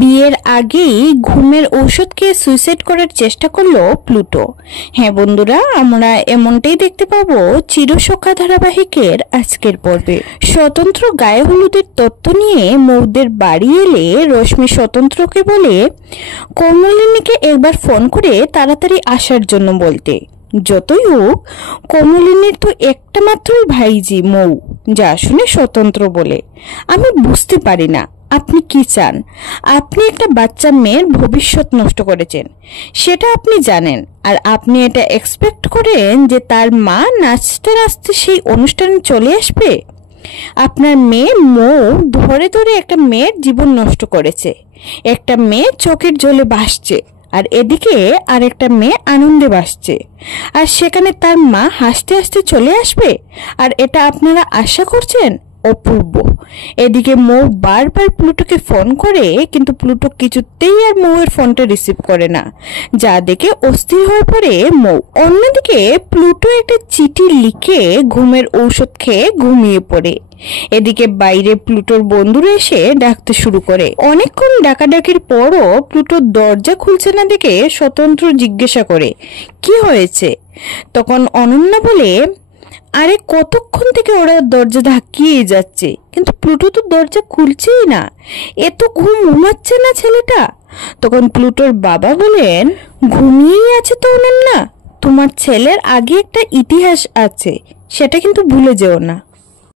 বিয়ের আগেই ঘুমের ঔষধ খেয়ে সুইসাইড করার চেষ্টা করলো প্লুটো। হ্যাঁ বন্ধুরা, আমরা এমনটাই দেখতে পাবো চিরসখা ধারাবাহিকের আজকের পর্বে। স্বতন্ত্র গায়ে হলুদের তত্ত্ব নিয়ে মৌদের বাড়ি এলে রশ্মি স্বতন্ত্রকে বলে কমলিনীকে একবার ফোন করে তাড়াতাড়ি আসার জন্য বলতে। যতই হোক কমলিনীর তো একটা মাত্রই ভাইজি মৌ। যা শুনে স্বতন্ত্র বলে, আমি বুঝতে পারি না আপনি কি চান। আপনি একটা বাচ্চা মেয়ের ভবিষ্যৎ নষ্ট করেছেন, সেটা আপনি জানেন, আর আপনি এটা এক্সপেক্ট করেন যে তার মা নাচতে নাচতে সেই অনুষ্ঠানে চলে আসবে। আপনার মেয়ে মৌ ধরে ধরে একটা মেয়ের জীবন নষ্ট করেছে। একটা মেয়ে চোখের জলে ভাসছে, আর এদিকে আর একটা মেয়ে আনন্দে ভাসছে, আর সেখানে তার মা হাসতে হাসতে চলে আসবে, আর এটা আপনারা আশা করছেন? অপূর্ব। এদিকে মৌ বারবার প্লুটোকে ফোন করে, কিন্তু প্লুটো কিছুতেই আর মৌয়ের ফোনটা রিসিভ করে না, যা দেখে অস্থির হয়ে পড়ে মৌ। অন্যদিকে প্লুটো একটা চিঠি লিখে ঘুমের ঔষধ খেয়ে ঘুমিয়ে পড়ে। এদিকে বাইরে প্লুটোর বন্ধুরা এসে ডাকতে শুরু করে। অনেকক্ষণ ডাকাডাকির পরও প্লুটোর দরজা খুলছে না দেখে স্বতন্ত্র জিজ্ঞাসা করে, কি হয়েছে? তখন অনন্যা বলে, আরে কতক্ষণ থেকে ওরা দরজা ধাক্কিয়ে যাচ্ছে, কিন্তু প্লুটো তো দরজা খুলছেই না। এত ঘুমাচ্ছে না ছেলেটা? তখন প্লুটোর বাবা বলেন, ঘুমিয়েই আছে তো অনন্যা, তোমার ছেলের আগে একটা ইতিহাস আছে, সেটা কিন্তু ভুলে যেও না।